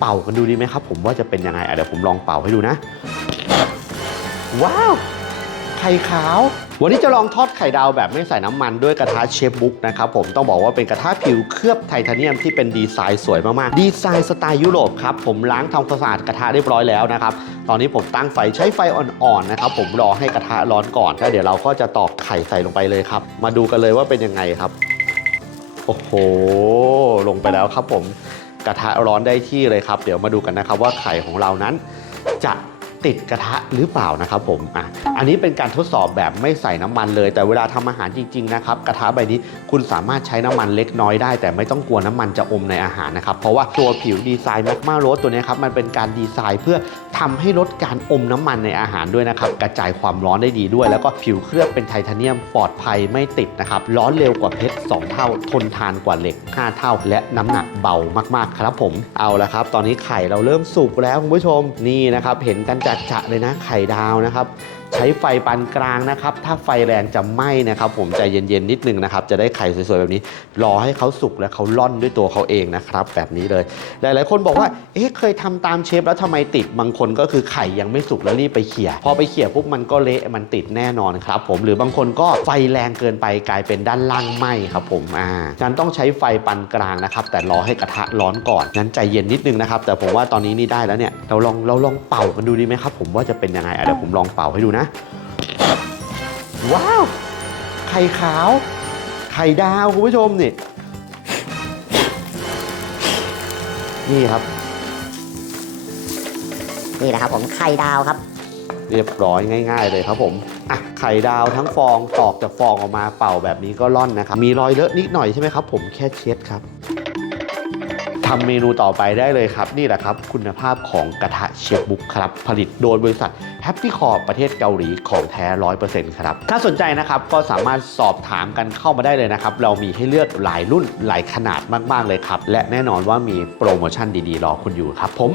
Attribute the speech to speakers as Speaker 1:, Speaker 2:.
Speaker 1: เป่ากันดูดีไหมครับ ผมว่าจะเป็นยังไงอะเดี๋ยวผมลองเป่าให้ดูนะ ว้าว ไข่ขาว วันนี้จะลองทอดไข่ดาวแบบไม่ใส่น้ำมันด้วยกระทะเชฟบุ๊กนะครับผมต้องบอกว่าเป็นกระทะผิวเคลือบไทเทเนียมที่เป็นดีไซน์สวยมากๆ ดีไซน์สไตล์ยุโรปครับ ผมล้างทำความสะอาดกระทะเรียบร้อยแล้วนะครับ ตอนนี้ผมตั้งไฟใช้ไฟอ่อนๆนะครับผมรอให้กระทะร้อนก่อนแล้วเดี๋ยวเราก็จะตอกไข่ใส่ลงไปเลยครับ มาดูกันเลยว่าเป็นยังไงครับ โอ้โห ลงไปแล้วครับผม กระทะร้อนได้ที่เลยครับ เดี๋ยวมาดูกันนะครับว่าไข่ของเรานั้น จะ ติดกระทะหรือเปล่านะครับผมอะอันนี้เป็นการทดสอบแบบไม่ใส่น้ำมันเลย แต่เวลาทำอาหารจริงๆนะครับกระทะใบนี้คุณสามารถใช้น้ำมันเล็กน้อยได้ แต่ไม่ต้องกลัวน้ำมันจะอมในอาหารนะครับเพราะว่าตัวผิวดีไซน์แมกมาโรสตัวนี้ครับมันเป็นการดีไซน์เพื่อทำให้ลดการอมน้ำมันในอาหารด้วยนะครับกระจายความร้อนได้ดีด้วย แล้วก็ผิวเคลือบเป็นไทเทเนียมปลอดภัยไม่ติดนะครับร้อนเร็วกว่าเพชร2เท่า ทนทานกว่าเหล็ก 5 เท่า และน้ำหนักเบามากๆครับผมเอาละครับ ตอนนี้ไข่เราเริ่มสุกแล้วคุณผู้ชมนี่นะครับเห็นกันจัดๆเลยนะไข่ดาวนะครับ ใช้ไฟปานกลางนะครับ ถ้าไฟแรงจะไหม้นะครับ ผมใจเย็นๆนิดนึงนะครับ จะได้ไข่สวยๆแบบนี้ รอให้เขาสุกแล้วเขาล่อนด้วยตัวเขาเองนะครับ แบบนี้เลย หลายๆ คนบอกว่า เอ๊ะ เคยทำตามเชฟแล้วทำไมติด บางคนก็คือไข่ยังไม่สุกแล้วรีบไปเขี่ย พอไปเขี่ยปุ๊บมันก็เละ มันติดแน่นอนครับ ผม หรือบางคนก็ไฟแรงเกินไปกลายเป็นด้านล่างไหม้ครับผม อ่างั้นต้องใช้ไฟปานกลางนะครับ แต่รอให้กระทะร้อนก่อนงั้นใจเย็นนิดนึงนะครับ แต่ผมว่าตอนนี้นี่ได้แล้วเนี่ย เราลองเราลองเป่ากันดูดีไหมครับ ผมว่าจะเป็นยังไงเดี๋ยวผมลองเป่าให้ดูนะว้าว ไข่ขาว ไข่ดาวคุณผู้ชมนี่ นี่ครับ
Speaker 2: นี่นะครับผมไข่ดาวครับ
Speaker 1: เรียบร้อยง่าย ๆ เลยครับผมอะไข่ดาวทั้งฟองตอกจากฟองออกมาเป่าแบบนี้ก็ร่อนนะครับ มีรอยเลอะนิดหน่อยใช่ไหมครับ ผมแค่เช็ดครับ ทำเมนูต่อไปได้เลยครับ นี่แหละครับ คุณภาพของกระทะเชฟบุ๊กครับ ผลิตโดยบริษัทแฮปปี้คอร์ประเทศเกาหลีของแท้ร้อยเปอร์เซ็นต์ครับ ถ้าสนใจนะครับก็สามารถสอบถามกันเข้ามาได้เลยนะครับ เรามีให้เลือกหลายรุ่นหลายขนาดมาก ๆ เลยครับ และแน่นอนว่ามีโปรโมชั่นดี ๆ รอคุณอยู่ครับผม